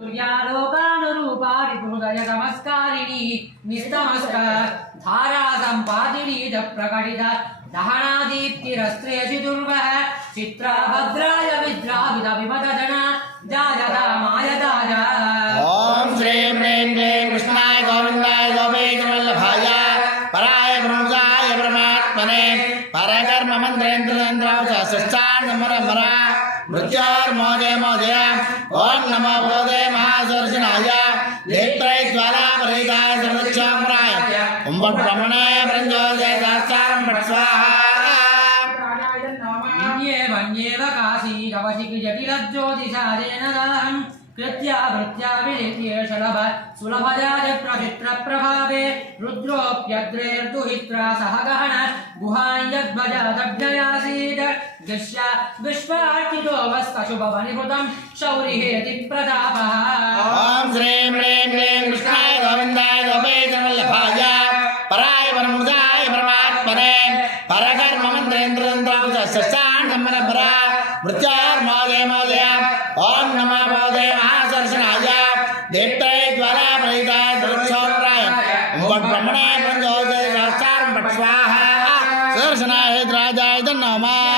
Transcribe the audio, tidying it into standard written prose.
सूर्यालोकानुरूपाणि हृदय नमस्कारिणी निस्तमस्कार धारा संपादिनी च प्रकटित दहनादीप्तिरस्त्रेषु दुर्वः चित्रा भद्राय विद्राविद विमदजन जायता मायदाय ओम श्रीं ह्रीं क्लीं कृष्णाय गोविन्दाय गोपीजवल्लभाय पराय ब्रह्मजाय परमात्मने परकर्म मन्त्रेन्द्रेन्द्राय सृष्टान्नमरमरा मृत्योर्मोदे मोदय ओम नमो भगवते महासुदर्शनाय नेत्रैज्वालापरिताय सर्वक्षाम्राय ओम ब्रह्मणे ब्रह्मोदय दाचारं पठ स्वाहा मन्येव काशीरवशिक जटिलज्योतिषादेन दाहं कृत्या भृत्या विलित्य शलभ सुलभजाय प्रचित्र प्रभावे रुद्रोऽप्यग्रेर्दुहित्रा सह गहन गुहायद्वजादभ्ययासीत् दृश्य विश्वार्चितो वस्तशुभवनिभृतं शौरिहेति प्रतापः ओम श्रीं ह्रीं क्लीं कृष्णाय गोविन्दाय गोपीजवल्लभाय पराय ब्रह्मजाय परमात्मने परकर्म मन्त्रेन्द्रेन्द्राय सृष्टान्नमरमरा मृत्योर्मोदे मोदय ओम नमो भगवते महासुदर्शनाय नेत्रैज्वालापरिताय सर्वक्षाम्राय ओम ब्रह्मणे ब्रह्मोदय दाचारं पठ स्वाहा सुदर्शनाय राजाय नमः।